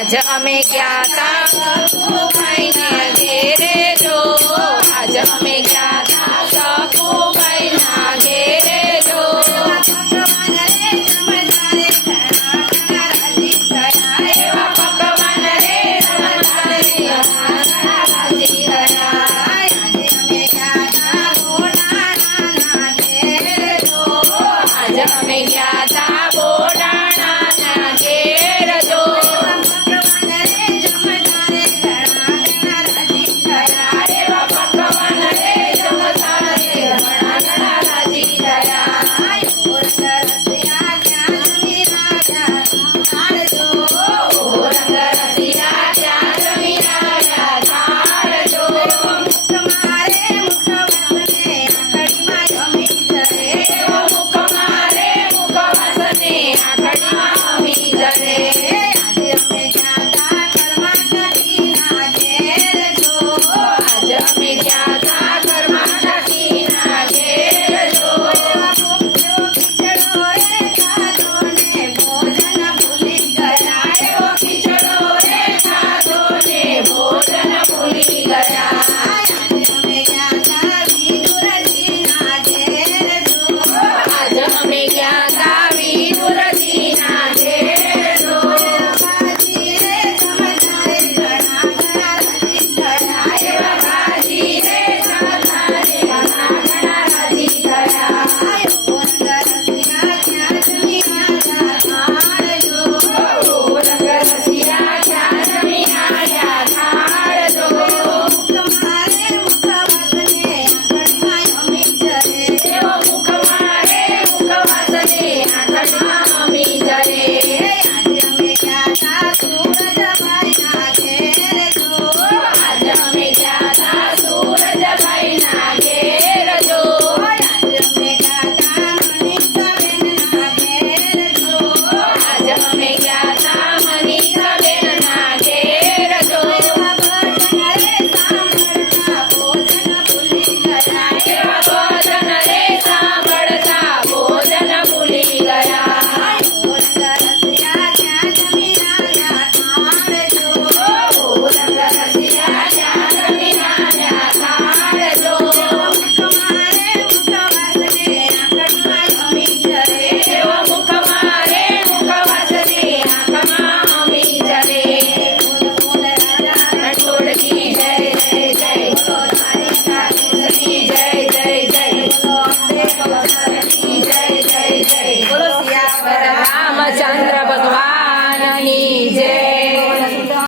આજ અમે ગયા તા સખુભાઈના ઘેરે જો આજ અમે ગયા તા સખુભાઈના ઘેરે જો ભગવાન રે સમજારે ઘણા ઘણા રાજી થયા એવા ભગવાન રે સમજારે ઘણા રાજી થયા આજે અમે ગયા તા બોડાણાના ઘેરે જો આજ અમે ગયા તા બોડાણાના ઘેર જો ભગવાન રે સમજારે ઘણા ઘણા રાજી થયા એવા ભગવાન રે સમજારે ઘણા ઘણા રાજી થયા ઓરંગ રસિયા ત્યાં જમી રાજા થાળજો ઓરંગ રસિયા ત્યાં જમી રાજા થાળજો મુખ મારે મુખવાસને આખડીમાં જમી જરે એવો મુખ મારે મુખવાસને આખડીમાં જમી જરે આજે અમે ગયા તા ઘરમાં કાકીના ઘેર જો આજે અમે ગયા તા ઘરમાં કાકીના ઘેર જો ખીચડો રે ખાધો ને ભોજન ભૂલી ગયા એવો ખીચડો રે ખાધો ને ભોજન ભૂલી ગયા આજે અમે ગયા તા વિદુરજીના ઘેર જો આજે અમે ગયા તા વિદુરજીના ઘેર જો બાજી રે સમજારે ઘણા ઘણા રાજી થયા એવા બાજી રે સમજારે ઘણા ઘણા રાજી થયા ઓરંગ રસિયા ત્યાં જમી રાજા થાળજો ઓરંગ રસિયા ત્યાં જમી રાજા થાળજો મુખ મારે મુખવાસને આંગણમાં જમી જરે એવો મુખ મારે મુખવાસને આંગણમાં જમી જરે આજે અમે ગયા તા સૂરજભાઈના ઘેર જો આજે અમે ગયા તા સૂરજભાઈના ઘેર જો આજે અમે ગયા તા મનીષાબેનના ઘેર જો આજે અમે ગયા તા મનીષાબેનના ઘેર જો ભજન રે સાંભળતા ભોજન ભૂલી ગયા એવા ભજન રે સાંભળતા ભોજન ભૂલી ગયા ઓરંગ રસિયા ત્યાં જમી રાજા થાળજો ઓરંગ રસિયા ત્યાં જમી રાજા થાળજો મુખ મારે મુખવાસને આંખમાં જમી જરે એવો મુખ મારે મુખવાસને આંખમાં જમી જરે બોલ બોલ રાજા રણછોડજી જય જય જય બોલો દ્વારિકા કેસરી જય જય જય બોલો અંબે કૌશલની જય જય જય બોલો સિયાવર રામચંદ્ર ભગવાનની જય